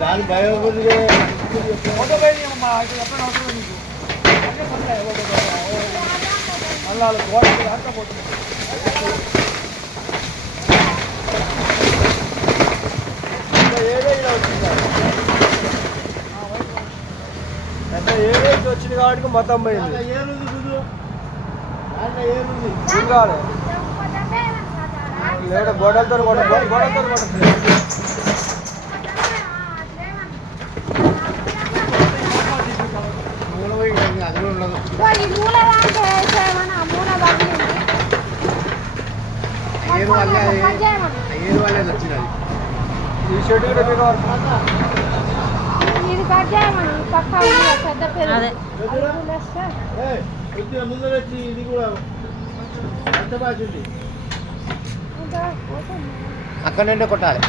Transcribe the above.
దాని భయం మళ్ళీ గోడ దాంట్లో పోతుంది. ఏదైతే వచ్చింది కాబట్టి మొత్తం పోయింది. లేదా గోడలతో గోడలతో ఈ షెడ్ కూడా ముందు వచ్చి ఇది కూడా అక్కడ నుండి కొట్టాలి.